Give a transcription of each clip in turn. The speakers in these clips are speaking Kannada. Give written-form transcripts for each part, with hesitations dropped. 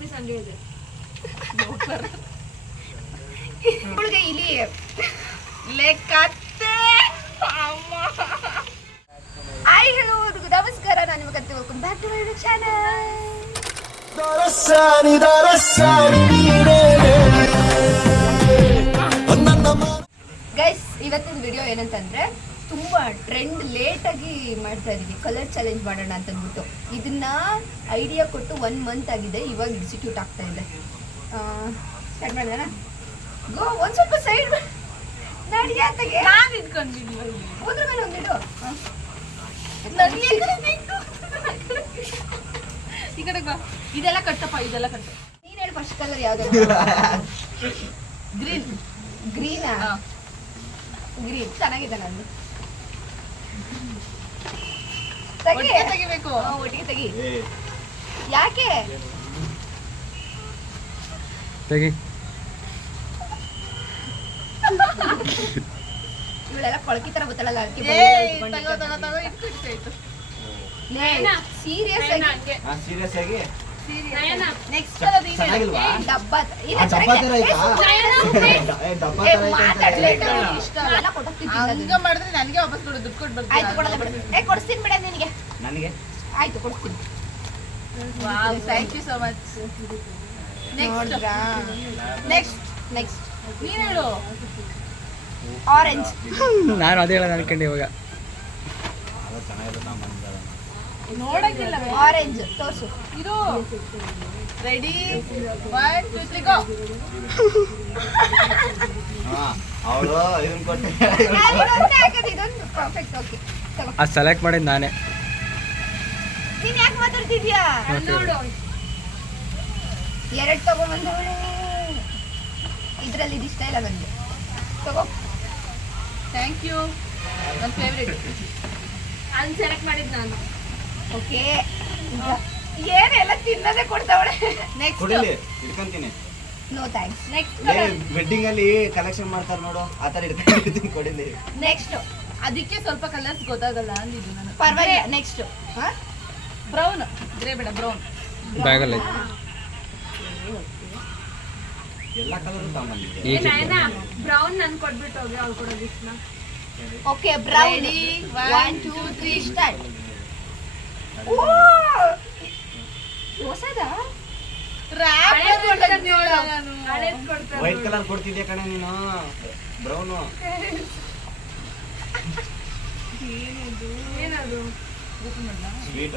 ಪೀಸ್ ಹಂಗೆ ಇದೆ. ಹುಡುಗ ಇಲ್ಲಿ ಲೆಕ್ಕತ್ತೆ ಹಾಯ್ ಹಲೋ ನಮಸ್ಕಾರ, ನಾನು ನಿಮ್ಮ ಕತ್ತೆ. Welcome back to my YouTube channel. Guys, ಇವತ್ತಿನ ವಿಡಿಯೋ ಏನಂತಂದ್ರೆ ತುಂಬಾ ಟ್ರೆಂಡ್ ಲೇಟ್ ಆಗಿ ಮಾಡ್ತಾ ಇದೀವಿ, ಕಲರ್ ಚಾಲೆಂಜ್ ಮಾಡೋಣ ಅಂತ ಅಂದ್ಬಿಟ್ಟು. ಇದನ್ನ ಐಡಿಯಾ ಕೊಟ್ಟು 1 ಮಂತ್ ಆಗಿದೆ, ಇವಾಗ ಎಕ್ಸಿಕ್ಯೂಟ್ ಆಗ್ತಾ ಇದೆ. ಸ್ಟಾರ್ಟ್ ಮಾಡೋಣ. ಗೋ, ಒಂದ್ ಸ್ವಲ್ಪ ಸೈಡ್ ನಡಿಯ ತೆಗೆ. ನಾನು ಇಟ್ಕೊಂಡಿದ್ದೀನಿ ಹೋದ್ರ ಮೇಲೆ ಒಂದಿಡು. ಈ ಕಡೆ ಬಾ. ಇದೆಲ್ಲ ಕಟ್ಟಪ್ಪ, ಇದೆಲ್ಲ ಕಟ್ಟ. ನೀನ್ ಹೇಳಿ ಫಸ್ಟ್ ಕಲರ್ ಯಾವ್ದು? ಗ್ರೀನ್. ಗ್ರೀನಾ? ಗ್ರೀನ್ ಚೆನ್ನಾಗಿದೆ. ನಂದು ತೆಗಿಬೇಕು. ಒಟ್ಟಿಗೆ ತೆಗಿ. ಯಾಕೆ ತೆಗಿ? ಇವಳೆಲ್ಲ ಕೊಳಕಿ ತರ ಗೊತ್ತಲ್ಲ. ಸೀರಿಯಸ್ ಆಗಿ ನೆಕ್ಸ್ಟ್ ಡಬ್ಬ ಹಂಗ ಮಾಡಿದ್ರೆ ನನಗೆ ವಾಪಸ್ ಕೊಡು, ದುಡ್ಡು ಕೊಟ್ಟು ಬರ್ತೀನಿ. ಆಯ್ತು, ಕೊಡಲ್ಲ ಬಿಡು. ಕೊಡಿಸ್ತೀನಿ ಬಿಡ ನಿನಗೆ. ನನಗೆ ಆಯ್ತು, ಕೊಡಿಸ್ತೀನಿ. Thank you so much. Next ನೀನ್ ಹೇಳು. ಆರೆಂಜ್. ನಾನು ಅದೇ ಹೇಳೋದು ಅನ್ಕೊಂಡೆ ಇವಾಗ. ನೋಡಕ್ಕಿಲ್ಲ. ಆರೆಂಜ್ ತೋರ್ಸು. ಇದು ರೆಡಿ 1 2 3 ಗೋ. ಅವಳು ಇದನ್ನ ಕೊಟ್ಟೆ. ಇದೊಂದು ಪರ್ಫೆಕ್ಟ್. ಓಕೆ, ಅದು ಸೆಲೆಕ್ಟ್ ಮಾಡಿದ್ದು ನಾನೇ. ನೀನ್ ಯಾಕೆ ಮಾತಾಡ್ತಿದ್ಯಾ? ನೋಡು, 2 ತಗೊಂಡ್ಬಂದವಳು. ಇದ್ರಲ್ಲಿ ಇದು ಇಷ್ಟ ಇಲ್ಲ ನನಗೆ. ತಗೋ. Thank you. ನನ್ನ ಫೇವ್ರೇಟ್. ಅದನ್ನ ಸೆಲೆಕ್ಟ್ ಮಾಡಿದ್ದು ನಾನು. ಓಕೆ, ಏನೆಲ್ಲ ತಿನ್ನೋದೇ ಕೊಡ್ತಾವಳೆ. ನೆಕ್ಸ್ಟ್ ಕೊಡಲಿ, ಇಟ್ಕೊಂತೀನಿ. No thanks. ನೆಕ್ಸ್ಟ್ ವೆಡ್ಡಿಂಗ್ ಅಲ್ಲಿ ಕಲೆಕ್ಷನ್ ಮಾಡ್ತಾರೆ ನೋಡು, ಆ ತರ ಇಟ್ಕೊಂಡಿರ್ತೀನಿ. ಕೊಡಲಿ. ನೆಕ್ಸ್ಟ್ ಅದಕ್ಕೆ ಸ್ವಲ್ಪ ಕಲರ್ಸ್ ಗೊತ್ತಾಗಲ್ಲ ಅಂದಿದ್ದು ನಾನು. ಪರವಾಗಿಲ್ಲ. Next brown. ಗ್ರೇ ಬೇಡ, ಬ್ರೌನ್. ಬ್ಯಾಗಲ್ಲಿ ಎಲ್ಲ ಕಲರ್ ತಗೊಂಡಿದ್ದೆ. ಈಗ ಬ್ರೌನ್ ನನ್ ಕೊಟ್ಬಿಟ್ಟು ಹೋಗಿ ಅವ್ರು ಕೊಡೋದು ಇಷ್ಟ. Okay, brown. Ready? 1 2 3 ಸ್ಟಾರ್ಟ್. ಓ, ಹೊಸದಾ? ವೈಟ್ ಕಲರ್ ಕೊಡ್ತಿದ್ದೆ ಕಣೆ ನೀನು. ಬ್ರೌನ್ ಏನದು? ಸ್ವೀಟ್.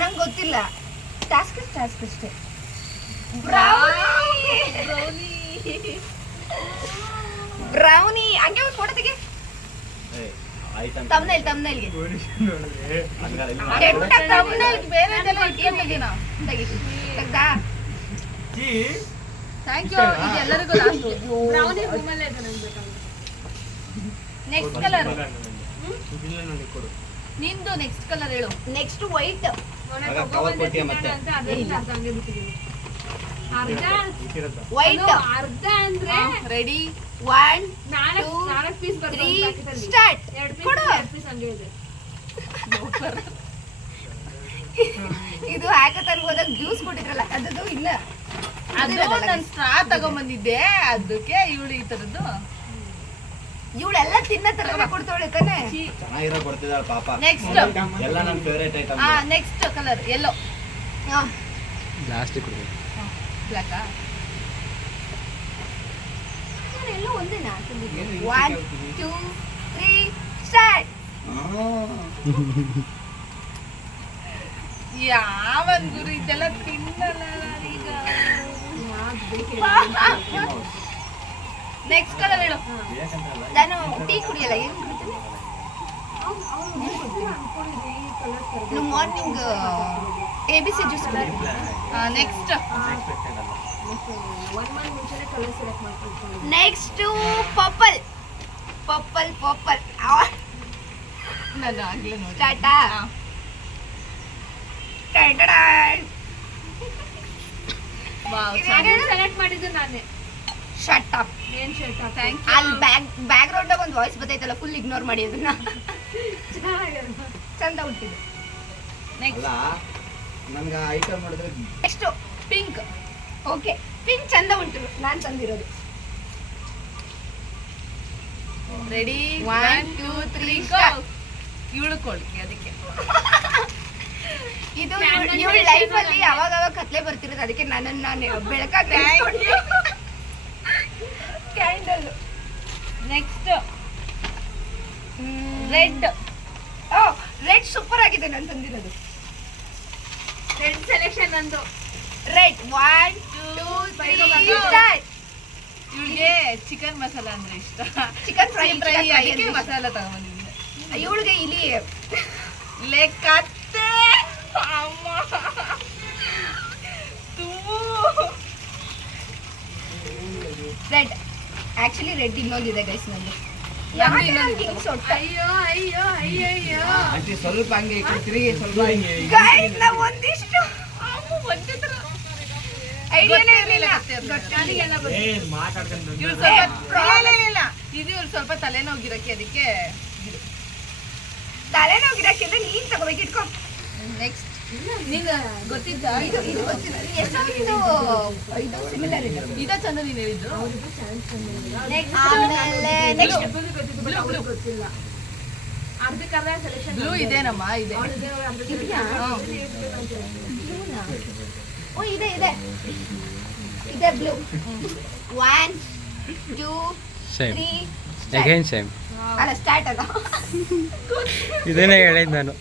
ನಂಗೆ ಗೊತ್ತಿಲ್ಲ. ಟಾಸ್ಕ್ ಅಷ್ಟೇ. ಬ್ರೌನಿ. ಹಂಗೆ ಒಂದು ಫೋಟೋ ತೆಗಿ. ಆಯ್ತಂತ ತಮ್ನೈಲ್ಗೆ ಬೇರೆದೆಲ್ಲ ಇಟ್ಕೊಂಡಿದ್ದೀನ. ತೆಗ್ದಾ? Thank you. ಇದು ಎಲ್ಲರಿಗೂ ಲಾಸ್ಟ್. ಬ್ರೌನಿ ರೂಮಲ್ಲೇ ಇದೆ ನಂಗೆ ಬೇಕಾದ್ರೆ. ನೆಕ್ಸ್ಟ್ ಕಲರ್ ನಿಂದು. ನೆಕ್ಸ್ಟ್ ಕಲರ್ ಹೇಳು. Next white. ಕವರ್ ಕೊಟ್ಟಿಯ ಮತ್ತೆ. ವೈಟ್. ಅರ್ಧ ಅಂದ್ರೆ ರೆಡಿ 1 4 ಪೀಸ್ 3 ಸ್ಟಾರ್ಟ್. 2 ಪೀಸ್ ಹಂಗೆ ಇದೆ. ಇದು ಹ್ಯಾಕಥಾನ್ ಹೋದಾಗ ಜ್ಯೂಸ್ ಕೊಟ್ಟಿದ್ರಲ್ಲ, ಅದದು ಇಲ್ಲ. ಅದು ನಾನು ಸ್ಟ್ರಾ ತಗೊಂಡ್ಬಂದಿದ್ದೆ, ಅದಕ್ಕೆ ಇವಳು ಈ ತರದ್ದು. ಇವಳೆಲ್ಲ ತಿನ್ನ ತರ ಕೊಡ್ತಾವಳೆ ತಾನೆ. ಚೆನ್ನಾಗಿರೋ ಕೊಡ್ತಿದ್ದಾಳ ಪಾಪ. ನೆಕ್ಸ್ಟ್ ಎಲ್ಲ ನನ್ನ favourite item. Next colour yellow. Last ಕೊಡ್ಬೇಕು. ಬ್ಲಾಕಾ? ಎಲ್ಲ ಒಂದೇನಾ? 1 2 3 ಸ್ಟಾರ್ಟ್. ಯಾವನ್ ಗುರು ಇದೆಲ್ಲ ತಿನ್ನಲ್ಲ ನಾನೀಗ. ನೆಕ್ಸ್ಟ್ ಕಲರ್ ಹೇಳು. ನಾನು ಟೀ ಕುಡಿಯಲ್ಲ. ಏನು ಕುಡಿತೀನಿ? ನೀವು ಮಾರ್ನಿಂಗ್ ABC ಜ್ಯೂಸ್ ಕುಡಿ. Next next purple. ನಾನು ಆಗ್ಲೇ ನೋಡಿ. ಸ್ಟಾರ್ಟಾ? ಸೆಲೆಕ್ಟ್ ಮಾಡಿದ್ದು ನಾನೇ. Shut up. ಏನ್ ಶರ್ಟ್? Thank you. ಅಲ್ಲಿ ಬ್ಯಾಕ್ ಗ್ರೌಂಡ್ ಒಂದು ವಾಯ್ಸ್ ಬರ್ತೈತಲ್ಲ, ಫುಲ್ ಇಗ್ನೋರ್ ಮಾಡಿ ಅದನ್ನ. ಚಂದ ಹುಟ್ಟಿದೆ. ನೆಕ್ಸ್ಟ್ ಅಲ್ಲ ನನ್ಗೆ ಐಟಮ್ ನೋಡಿದ್ರೆ ನೆಕ್ಸ್ಟ್ ಪಿಂಕ್. ಓಕೆ, ಪಿಂಕ್ ಚಂದ ಉಂಟು, ನಾನ್ ತಂದಿರೋದು. ರೆಡಿ 1 2 3 ಇವಳು ಕೊಡ್ಲಿ ಅದಕ್ಕೆ. ಇದು ಇವಳ ಲೈಫ್ ಅಲ್ಲಿ ಅವಾಗ ಕತ್ಲೆ ಬರ್ತಿರೋದು, ಅದಕ್ಕೆ ನಾನು ಬೆಳಕಾಗಿ ಕ್ಯಾಂಡಲ್. Next red. ಓ, ರೆಡ್ ಸೂಪರ್ ಆಗಿದೆ ನಾನು ತಂದಿರೋದು. ರೆಡ್ ಸೆಲೆಕ್ಷನ್ ನಂದು. Red 1 2 3 start. ಇವಳಿಗೆ ಚಿಕನ್ ಮಸಾಲ ಅಂದ್ರೆ ಇಷ್ಟ. ಚಿಕನ್ ಫ್ರೈ ಅದಕ್ಕೆ ಮಸಾಲ ತಗೊಂಡಿದ್ದೆ. ಇವಳಿಗೆ ಇಲ್ಲಿ ಲೆಕ್ಕತ್ತೆ ಅಮ್ಮ ರೆಡ್. ಆಕ್ಚುಲಿ ರೆಡ್ ಇನ್ನೊಂದಿದೆ ಗೈಸ್ ನಂದು. ಅಯ್ಯೋ ಅಯ್ಯೋ ಅಯ್ಯೋ ಅಯ್ಯೋ ಆಂಟಿ ಸ್ವಲ್ಪ ಹಂಗೆ ಈ ಕಡೆ ತಿರುಗಿ, ಸ್ವಲ್ಪ ಹಿಂಗೆ ಗೈಸ್ ನಾವು ಒಂದಿಷ್ಟು ಐಡಿಯಾನೇ ಇರಲಿಲ್ಲ. ಇದು ಇವ್ರು ಸ್ವಲ್ಪ ತಲೆನೋಗಿರಕ್ಕೆ ಅದಕ್ಕೆ ತಲೆನೋಗಿರಕ್ಕಿದ್ರೆ ನೀನ್ ತಗೋಬೇಕು, ಇಟ್ಕೊ. ನೆಕ್ಸ್ಟ್ ನೀನು ಗೊತ್ತಿದ್ದ ಇದು ಗೊತ್ತಿಲ್ಲ. ಎಷ್ಟೊಂದು ಇದು ಸಿಮಿಲರ್ ಇದೆ. ಇದ ಚಂದ ನೀನು ಹೇಳಿದ್ದು. ಆಮೇಲೆ ನೆಕ್ಸ್ಟ್ ಬ್ಲೂ ಇದೇನಮ್ಮ ಇದೆ. ಓ ಇದೆ ಇದೆ ಇದೆ ಬ್ಲೂ. 1 2 3 again same. ಅಲ್ಲ ಸ್ಟಾರ್ಟ್ ಅಲ್ಲ. ಇದನ್ನೇ ಹೇಳಿದ್ ನಾನು.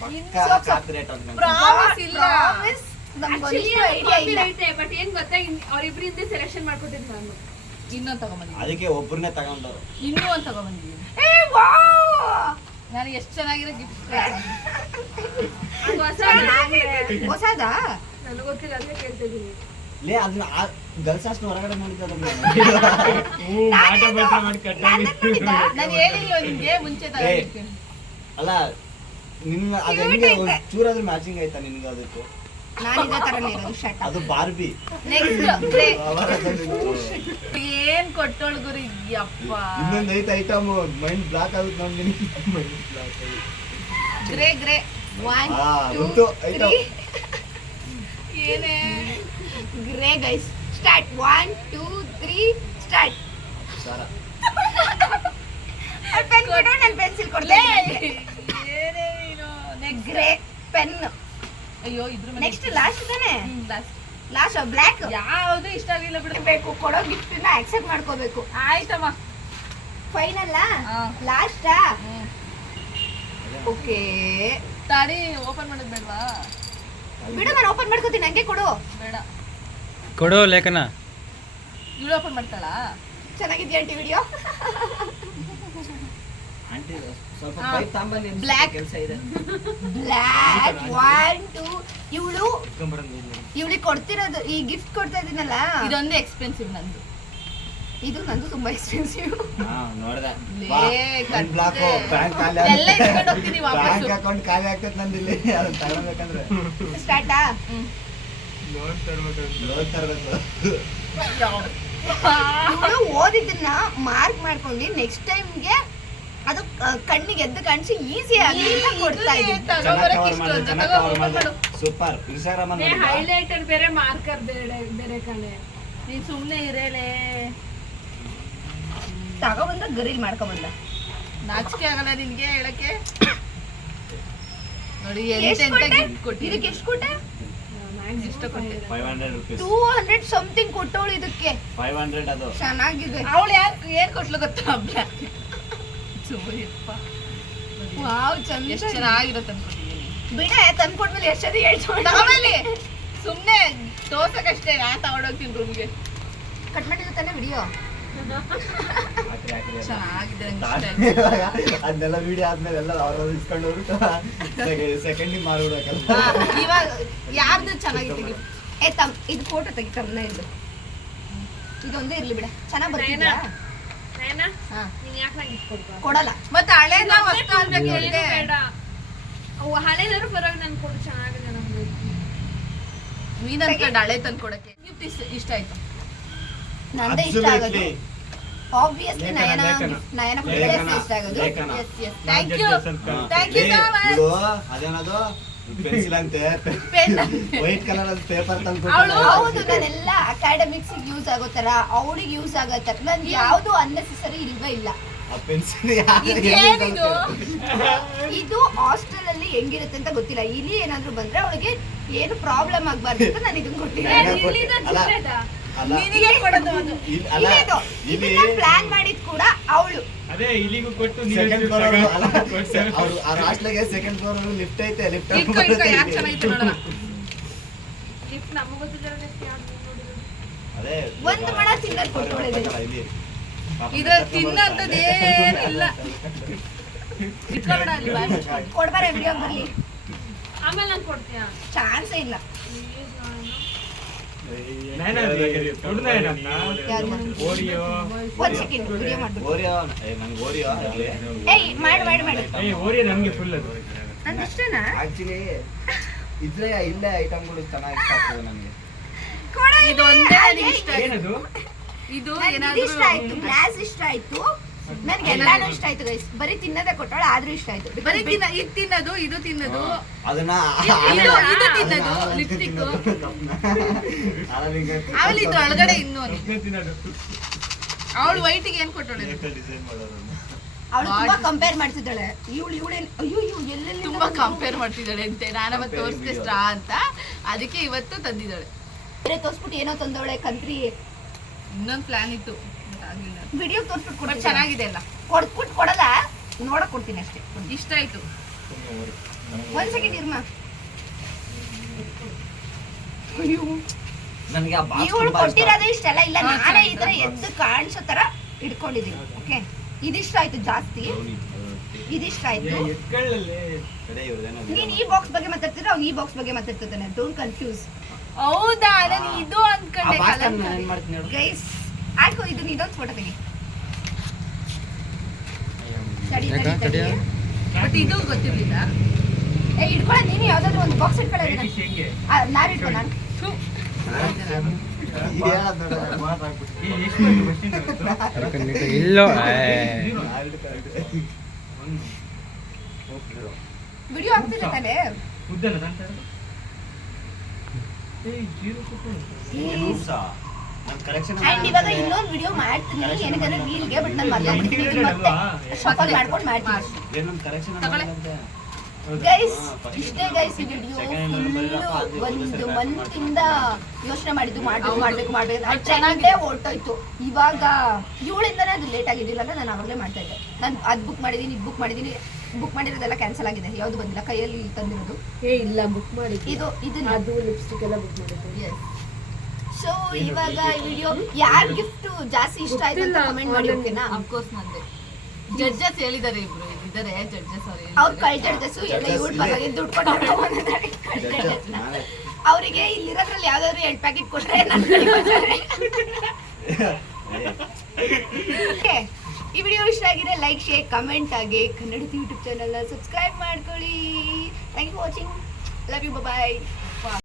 ಪಕ್ಕ ಕಾಪಿರೇಟ್ ಅಂತ ಪ್ರಾಮಿಸ್ ಇಲ್ಲ. Promise, ನಮ್ಗೊಂದಿಷ್ಟು ಐಡಿಯಾ ಇಲ್ಲ. ಬಟ್ ಏನ್ ಗೊತ್ತಾ, ಅವ್ರಿಬ್ರಿಂದ ಸೆಲೆಕ್ಷನ್ ಮಾಡ್ಕೊತಿದ್ದೆ ನಾನು. ಇನ್ನೊಂದು ತಗೊಂಬಂದಿದ್ದೀನಿ. ಅದಕ್ಕೆ ಒಬ್ಬರನ್ನೇ ತಗೊಂಡು ಇನ್ನೂ ಒಂದು ತಗೊಂಬಂದಿದ್ದೀನಿ. ಏ ವಾವ್, ನಾನು ಎಷ್ಟು ಚೆನ್ನಾಗಿರೋ ಗಿಫ್ಟ್. ಹೊಸದಾ? ನನಗೆ ಗೊತ್ತಿಲ್ಲ, ಅದಕ್ಕೆ ಕೇಳ್ತಿದ್ದೀನಿ. ಲೇ ಅದನ್ನ ಗರ್ಲ್ಸ್ ಅಷ್ಟು ಹೊರಗಡೆ ನೋಡಿದ್ದೆ ನಾನು ಹೇಳಿಲ್ಲ ನಿಮ್ಗೆ ಮುಂಚೆ ತಗೊಂಡಿರ್ತೀನಿ. ಅಲ್ಲ ನಿನ್ನ ಅದು ಹೆಂಗೆ ಚೂರಾದ್ರೂ ಮ್ಯಾಚಿಂಗ್ ಆಯ್ತಾ ನಿನ್ಗೆ ಅದಕ್ಕೂ? ನಾನು ಇದೇ ತರನೇ ಇರೋದು ಶರ್ಟ್. ಅದು ಬಾರ್ಬಿ ನೆಕ್ಸ್ಟ್ ಏನ್ ಕೊಟ್ಟೋಳು ಗುರಿ ಯಪ್ಪ. ಇನ್ನೊಂದು ಐತೆ ಐಟಮ್ ಮೈಂಡ್ ಬ್ಲಾಕ್ ಆಗುತ್ತೆ ನೋಡಿ ನಿನ್ಗೆ. ಮೈಂಡ್ ಬ್ಲಾಕ್ ಗ್ರೇ ಗ್ರೇ 1 ಉಂಟು 2 ಐಟಮ್ 3 ಏನೇ ಗ್ರೇ ಗೈಸ್. Start 1 2 3 start. ಸಾರ ಪೆನ್ ಕೊಡು, ನಾನು ಪೆನ್ಸಿಲ್ ಕೊಡ್ತೀನಿ. ಏನೇ ನೀನು. Next grey pen. ಅಯ್ಯೋ ಇದ್ರ ಮೇಲೆ ನೆಕ್ಸ್ಟ್ ಲಾಸ್ಟ್ ತಾನೆ, ಲಾಸ್ಟ್ ಲಾಸ್ಟ್ ಬ್ಲ್ಯಾಕ್. ಯಾವುದು ಇಷ್ಟ ಆಗಿಲ್ಲ ಬಿಡು. ಬೇಕು ಕೊಡೋ ಗಿಫ್ಟ್ ನ ಅಕ್ಸೆಪ್ಟ್ ಮಾಡ್ಕೋಬೇಕು. ಆಯ್ತಮ್ಮ. ಫೈನಲ್ ಹಾ. ಲಾಸ್ಟ್. ಓಕೆ ತಾಡಿ ಓಪನ್ ಮಾಡೋದು ಬೇಡವಾ? ಬಿಡು, ನಾನು ಓಪನ್ ಮಾಡ್ಕೋತೀನಿ, ನಂಗೆ ಕೊಡು. ಬೇಡ, ಕೊಡು ಲೇಖನ. ಇವಳು ಓಪನ್ ಮಾಡ್ತಾಳಾ? ಚೆನ್ನಾಗಿದ್ಯಾ ಆಂಟಿ ವಿಡಿಯೋ? ಆಂಟಿ ಸ್ವಲ್ಪ ಹಾ. ಪೈಪ್ ತಾಂಬಲ್ಲಿ Black. ಕೆಲಸ ಇದೆ. ಬ್ಲ್ಯಾಕ್ 1 2. ಇವಳಿಗೆ ಕೊಡ್ತಿರೋದು, ಈ ಗಿಫ್ಟ್ ಕೊಡ್ತಾ ಇದೀನಲ್ಲ, ಇದೊಂದು ಎಕ್ಸ್ಪೆನ್ಸಿವ್ ನಂದು. ಇದು ನಂದು ತುಂಬಾ ಎಕ್ಸ್ಪೆನ್ಸಿವ್. ಹಾ ನೋಡ್ದೆ. ಲೇ, ಮೈಂಡ್ ಬ್ಲಾಕ್, ಬ್ಯಾಂಕ್ ಖಾಲಿ ಎಲ್ಲ ಇಸ್ಕೊಂಡು ಹೋಗ್ತೀನಿ ವಾಪಸ್ಸು. ಬ್ಯಾಂಕ್ ಅಕೌಂಟ್ ಖಾಲಿ ಆಗ್ತದೆ ನಂದಿಲ್ಲಿ. ಅದನ್ನ ತಗೊಳ್ಬೇಕಂದ್ರೆ ಸ್ಟಾರ್ಟಾ? ಲೋನ್ ತರಬೇಕು. ಇವಳು ಓದಿದ್ದನ್ನ ಮಾರ್ಕ್ ಮಾಡ್ಕೊಂಡು ನೆಕ್ಸ್ಟ್ ಟೈಮ್ಗೆ ಅದು ಕಣ್ಣಿಗೆ ಎದ್ದು ಕಾಣಿಸಿ ಈಸಿ ಆಗಿ ಕೊಡ್ತಾ ಇದ್ದೀನಿ. ಚೆನ್ನಾಗಿ ಕವರ್ ಮಾಡಿದೆ, ಚೆನ್ನಾಗಿ ಕವರ್ ಮಾಡಿದೆ. ಸೂಪರ್. ಇನ್ಸ್ಟಾಗ್ರಾಮ್ ಅಲ್ಲಿ ಹೈಲೈಟರ್ ಬೇರೆ, ಮಾರ್ಕರ್ ಬೇರೆ ಬೇರೆ ಕಣೆ. ನೀನ್ ಸುಮ್ನೆ ಇರೇಲೆ. ತಗೊಬಂದ ಗರಿಲ್ ಮಾಡ್ಕೊಬಂದ. ನಾಚಿಕೆ ಆಗಲ್ಲ ನಿನ್ಗೆ ಹೇಳಕ್ಕೆ? ನೋಡಿ ಎಷ್ಟ್ ಎಂತೆಂತ ಕೊಟ್ಟೆ? ಗಿಫ್ಟ್ ಕೊಟ್ಟಿದ್ದೀನಿ. ಇದಕ್ಕೆ ಎಷ್ಟು ಕೊಟ್ಟೆ? ಇಷ್ಟ ಕೊಟ್ಟೆ. 500 rupees. 200 ಸಮಥಿಂಗ್ ಕೊಟ್ಟವಳು ಇದಕ್ಕೆ. 500 ಅದು. ಚೆನ್ನಾಗಿದೆ. ಅವಳು ಏನ್ ಕೊಟ್ಲು ಗೊತ್ತಾ? ಬ್ಲ್ಯಾಕ್. ಸುಮ್ಮನಿಪ್ಪ. ವಾವ್, ಚಂದ. ಎಷ್ಟು ಚೆನ್ನಾಗಿರುತ್ತೆ ಅನ್ಕೊಟ್ಟಿದ್ದೀನಿ. ಬಿಡ, ತಂದ್ಕೊಟ್ಮೇಲೆ ಎಷ್ಟೊತ್ತಿಗೆ ಹೇಳ್ಕೊಂಡು ತಗೊಳ್ಳಿ. ಸುಮ್ನೆ ತೋರ್ಸಕ್ಕಷ್ಟೇ. ನಾನು ತಗೊಂಡೋಗ್ತೀನಿ ರೂಮ್ಗೆ. ಕಟ್ ಮಾಡಿಲ್ಲ ತಾನೆ ವಿಡಿಯೋ? ಹಾಕ್ರಿ, ಹಾಕ್ರಿ. ಚೆನ್ನಾಗಿದೆ, ನಂಗೆ ಇಷ್ಟ ಆಯ್ತು. ಅದನ್ನೆಲ್ಲ ವಿಡಿಯೋ ಆದ್ಮೇಲೆ ಎಲ್ಲ ಅವ್ರವ್ರು ಇಸ್ಕೊಂಡು ಹೋಗ್ಬಿಟ್ಟು ಸೆಕೆಂಡಿಗೆ ಮಾಡ್ಬಿಡಬೇಕಲ್ಲ. ಇವಾಗ ಯಾರ್ದು ಚೆನ್ನಾಗಿದೆ ಗಿಫ್ಟ್? ಇದು ಫೋಟೋ ತೆಗಿ ಕರ್ನ ಇದು. ಇದೊಂದೇ ಇರ್ಲಿ ಬಿಡ, ಚೆನ್ನಾಗ್ ಬರ್ತಿದ್ಯಾ? ಹಾ. ಕೊಡಲ್ಲ. ಮತ್ತೆ ಹಳೇದ ಹೊಸ ಅಂತ ಕೇಳಿದೆ. ಹಳೆದಾರು ಪರವಾಗಿ ನನ್ ಕೊಡು, ಚೆನ್ನಾಗಿದೆ ನಮ್ಗೆ. ನೀನ್ ಅನ್ಕೊಂಡು ಹಳೆ ತಂದು ಕೊಡಕ್ಕೆ. ಗಿಫ್ಟ್ ಇಷ್ಟ ಆಯ್ತು. ನಂದೇ ಇಷ್ಟ ಆಗೋದು ಆಬ್ವಿಯಸ್ಲಿ ನಯನ ಲೇಖನ. ಇಷ್ಟ ಆಗೋದು. ಲೇಖನ. Thank you thank you so much. ಅದೇನದು ಪೆನ್ಸಿಲ್ ಅಂತೆ ಪೆನ್ ವೈಟ್ ಕಲರ್ ಅದು ಪೇಪರ್ ತಂದು ಹೌದು ನಾನೆಲ್ಲ ಅಕಾಡೆಮಿಕ್ಸ್ ಯೂಸ್ ಆಗೋ ತರ ಅವ್ರಿಗೆ ಯೂಸ್ ಆಗೋ ತರ ನನ್ಗೆ ಯಾವ್ದು ಅನ್ನೆಸೆಸರಿ ಇಲ್ವೇ ಇಲ್ಲ. ಆ ಪೆನ್ಸಿಲ್ ಇದೇನಿದು? ಇದು ಹಾಸ್ಟೆಲ್ ಅಲ್ಲಿ ಹೆಂಗಿರುತ್ತೆ ಅಂತ ಗೊತ್ತಿಲ್ಲ. ಇಲ್ಲಿ ಏನಾದ್ರು ಬಂದ್ರೆ ಅವಳಿಗೆ ಏನು ಪ್ರಾಬ್ಲಮ್ ಆಗ್ಬಾರ್ದು ಅಂತ ನಾನು ಇದನ್ನ ಕೊಟ್ಟಿದ್ದೀನಿ. ನಿನಗೆ ಕೊಡೋದು ಅದು. ಇದನ್ನ ಪ್ಲಾನ್ ಮಾಡಿದ್ ಕೂಡ ಅವಳು. ಅದೇ ಇಲ್ಲಿಗೂ ಕೊಟ್ಟು ಸೆಕೆಂಡ್ ಫ್ಲೋರ್ ಅವರು ಆ ಹಾಸ್ಟೆಲ್ಗೆ ಸೆಕೆಂಡ್ ಫ್ಲೋರ್ ಲಿಫ್ಟ್ ಐತೆ ಲಿಫ್ಟ್ ಇಟ್ಕೊ ಯಾಕೆ ಚೆನ್ನಾಗಿತ್ತು ನೋಡೋಣ. ಲಿಫ್ಟ್ ನಮಗೆ ಗೊತ್ತಿಲ್ಲ ಅದೇ ಒಂದು ಮಣ ತಿನ್ನೋದು ಕೊಟ್ಕೊಂಡಿದ್ದೀನಿ. ಇಲ್ಲಿ ಇದ್ರಲ್ಲಿ ತಿನ್ನಂತದ್ದು ಏನಿಲ್ಲ. ಇಟ್ಕೊಬೇಡ ಅಲ್ಲಿ ಬಾಯ್. ಕೊಡ್ಬಾರೆ ವಿಡಿಯೋ ಬರ್ಲಿ. ಆಮೇಲೆ ನಾನು ಕೊಡ್ತೀಯ. ಚಾನ್ಸೇ ಇಲ್ಲ. ಓರಿಯೋ ಒಂದ್ ಸೆಕೆಂಡ್ ವಿಡಿಯೋ ಮಾಡ್ಬೇಕು. ಓರಿಯೋ ನನಗೆ ಓರಿಯೋ ಆಗಲಿ ಏಯ್ ಮಾಡಿ ಓರಿಯೋ ನಮ್ಗೆ ಫುಲ್ ಅದು ನಂದು ಇಷ್ಟನಾ? ಆಕ್ಚುಲಿ ಇದ್ರೆ ಇಲ್ಲೇ ಐಟಮ್ಗಳು ಚೆನ್ನಾಗಿ ಇಷ್ಟ ಆಗ್ತದೆ ನನಗೆ. ಇದು ಒಂದೇ ನನಗೆ ಇಷ್ಟ ಆಯ್ತು. ಏನದು ಇದು ನನ್ಗೆ ಇದು ಏನಾದ್ರೂ ಇಷ್ಟ ಆಯ್ತು, ಗ್ಲಾಸ್ ಇಷ್ಟ ಆಯ್ತು, ನನ್ಗೆ ಎಲ್ಲಾನು ಇಷ್ಟ ಆಯ್ತು ಗೈಸ್. ಬರೀ ತಿನ್ನೋದೇ ಕೊಟ್ಟವಳ ಆದ್ರೂ ಇಷ್ಟ ಆಯ್ತು. ಬರೀ ಇದು ತಿನ್ನೋದು ಇದು ತಿನ್ನೋದು ಅದನ್ನ ಇದು ತಿನ್ನೋದು ಲಿಪ್ಸ್ಟಿಕ್ ಆಮೇಲೆ ಇದು ಒಳಗಡೆ ಇನ್ನೂ ತಿನ್ನೋದು ಅವಳು ವೈಟಿಗೆ ಏನ್ ಕೊಟ್ಟೋಳೆ ಡಿಸೈನ್ ಮಾಡೋರು ಅವಳು ತುಂಬಾ ಕಂಪೇರ್ ಮಾಡ್ತಿದ್ದಾಳೆ. ಇವಳೇನ್ ಅಯ್ಯೋ ಎಲ್ಲೆಲ್ಲಿ ತುಂಬಾ ಕಂಪೇರ್ ಮಾಡ್ತಿದ್ದಾಳೆ ಅಂತೆ. ನಾನವತ್ತು ತೋರಿಸ್ದೆ ಸ್ಟ್ರಾ ಅಂತ, ಅದಕ್ಕೆ ಇವತ್ತು ತಂದಿದ್ದಾಳೆ. ಬೇರೆ ತೋರ್ಸ್ಬಿಟ್ಟು ಏನೋ ತಂದವಳೆ ಕಂತ್ರಿ. ಇನ್ನೊಂದು ಪ್ಲಾನ್ ಇತ್ತು but ಆಗ್ಲಿಲ್ಲ. ವಿಡಿಯೋ ತೋರ್ಸ್ಬಿಟ್ಟು ಬಟ್ ಕೊಡ್ತೀನಿ. ಚೆನ್ನಾಗಿದೆ ಅಲ್ಲ, ಕೊಡ್ಬಿಟ್ಟು ಕೊಡಲ್ಲ, ನೋಡಕ್ ಕೊಡ್ತೀನಿ ಅಷ್ಟೇ. ಇಷ್ಟ ಆಯ್ತು. ಒಂದ್ ಸೆಕೆಂಡ್ ಇರ್ಮ. ನನಗೆ ಆ ಬಾಕ್ಸ್ ಇವಳು ತುಂಬಾ ಇಷ್ಟ. ಕೊಟ್ಟಿರೋದೇ ಇಷ್ಟೆಲ್ಲ ಇಲ್ಲ, ಹಾ, ನಾನೇ ಈ ತರ ಚೆನ್ನಾಗಿದೆ. ಎದ್ದು ಕಾಣಿಸೋ ತರ ಇಟ್ಕೊಂಡಿದೀನಿ. ಓಕೆ, ಇದಿಷ್ಟ ಆಯ್ತು ಜಾಸ್ತಿ, ಇದಿಷ್ಟ ಆಯ್ತು. ಎತ್ಕೊಳ್ಳಲ್ಲಿ ಕಡೆ ಇವ್ರದೇನೋ ನೀನ್ ಈ ಬಾಕ್ಸ್ ಬಗ್ಗೆ ಮಾತಾಡ್ತಿದ್ರೆ ಅವ್ನು ಈ ಬಾಕ್ಸ್ ಬಗ್ಗೆ ಮಾತಾಡ್ತಿದ್ದಾನೆ. ಡೋಂಟ್ ಕನ್ಫ್ಯೂಸ್ ಹೌದಾ, ನಾನು ಇದು ಆ ಅನ್ಕೊಂಡೆ. ಬಾಕ್ಸ್ ನಾನು ಏನ್ ಮಾಡ್ತೀನಿ ಹೇಳು? ಗೈಸ್. ಆಯ್ತು, ಇದನ್ನ ಇದೊಂದು ಫೋಟೋ ತೆಗಿ. ತಡಿ ಯಾಕ? ತಡಿ ತಡಿ. ತಡಿಯಾ? ಬಟ್ ಇದು ಗೊತ್ತಿರ್ಲಿಲ್ಲ. ಏ ಇಟ್ಕೊಳ್ಳ, ನೀನು ಯಾವ್ದಾದ್ರು ಒಂದು ಬಾಕ್ಸ್ ಇಟ್ಕೊಳ್ಳೋದಿಲ್ಲ. ಹೆಂಗೆ ನಾನು ಇಟ್ಕೊ, ನಾನು ಇದು ಹೇಳೋದ್ ನೋಡು, ನಾನು ಮಾತಾಡ್ಬಿಟ್ಟು. ಎಷ್ಟು ಇಲ್ಲೋ ವಿಡಿಯೋ ಆಗ್ತಿಲ್ಲ ತಾನೇ. ಉದ್ದಲ್ಲ ತಂತಾರೆ ರೂಲ್ಸಾ? ನಾನ್ correction ಅಂಡ್ ಇವಾಗ ಇನ್ನೊಂದು ವಿಡಿಯೋ ಮಾಡ್ತೀನಿ ಏನಕ್ಕಂದ್ರೆ ರೀಲ್ಗೆ, ಬಟ್ ನಾನು ಮರ್ತೋಗ್ಬಿಟ್ಟಿದ್ದೀನಿ. ಮತ್ತೆ ಶಫಲ್ ಮಾಡ್ಕೊಂಡು ಮಾಡ್ತೀನಿ. ಏನ್ ನಮ್ correction ತಗೊಳ್ಳೆ. ಮಾಡಲ್ಲ ಅಂತ. ಗೈಸ್ ಇಷ್ಟೇ ಗೈಸ್, ಈ ವಿಡಿಯೋ ಒಂದು ಮಂತ್ ಇಂದ ಯೋಚನೆ ಮಾಡಿದ್ದು ಮಾಡ್ಬೇಕು ಚೆನ್ನಾಗಿದೆ ಹೊರಟೋಯ್ತು. ಇವಾಗ ಇವಳಿಂದಾನೇ ಅದು ಲೇಟ್ ಆಗಿದ್ದಿಲ್ಲ ಅಂದ್ರೆ ನಾನು ಅವಾಗಲೇ ಮಾಡ್ತಾ ಇದ್ದೆ. ನಾನು ಅದು ಬುಕ್ ಮಾಡಿದ್ದೀನಿ, ಇದು ಬುಕ್ ಮಾಡಿದ್ದೀನಿ. ಬುಕ್ ಮಾಡಿರೋದೆಲ್ಲ ಕ್ಯಾನ್ಸಲ್ ಆಗಿದೆ, ಯಾವುದು ಬಂದಿಲ್ಲ. ಕೈಯಲ್ಲಿ ತಂದಿರೋದು ಇಲ್ಲ ಬುಕ್ ಮಾಡಿ ಇದನ್ನ ಅದು ಲಿಪ್ಸ್ಟಿಕ್ ಎಲ್ಲ ಬುಕ್ ಮಾಡಿದ್ದು. ಸೊ ಇವಾಗ ಈ ವಿಡಿಯೋ ಯಾರ ಗಿಫ್ಟ್ ಜಾಸ್ತಿ ಇಷ್ಟ ಆಯ್ತು ಅಂತ ಕಮೆಂಟ್ ಮಾಡಿ. ಓಕೆನಾ? ಅಫ್ಕೋರ್ಸ್ ನಂದೆ. ಜಡ್ಜಸ್ ಹೇಳಿದ್ದಾರೆ, ಇಬ್ರು ಇದ್ದಾರೆ ಜಡ್ಜಸ್. ಅವ್ರು ಕಳ್ಜಡ್ಜಸ್ ಎಲ್ಲ ಇವ್ರ ಬಗ್ಗೆ ದುಡ್ಡು ಕೊಟ್ಟು ಅವರಿಗೆ ಇಲ್ಲಿರೋದ್ರಲ್ಲಿ ಯಾವ್ದಾದ್ರು 8 ಪ್ಯಾಕೆಟ್ ಕೊಟ್ರೆ ಈ ವಿಡಿಯೋ ಇಷ್ಟ ಆಗಿದೆ ಲೈಕ್ ಶೇರ್ ಕಮೆಂಟ್ ಆಗಿ ಕನ್ನಡ ಯೂಟ್ಯೂಬ್ ಚಾನಲ್ ಸಬ್ಸ್ಕ್ರೈಬ್ ಮಾಡ್ಕೊಳ್ಳಿ. Thank you watching. Love you, bye.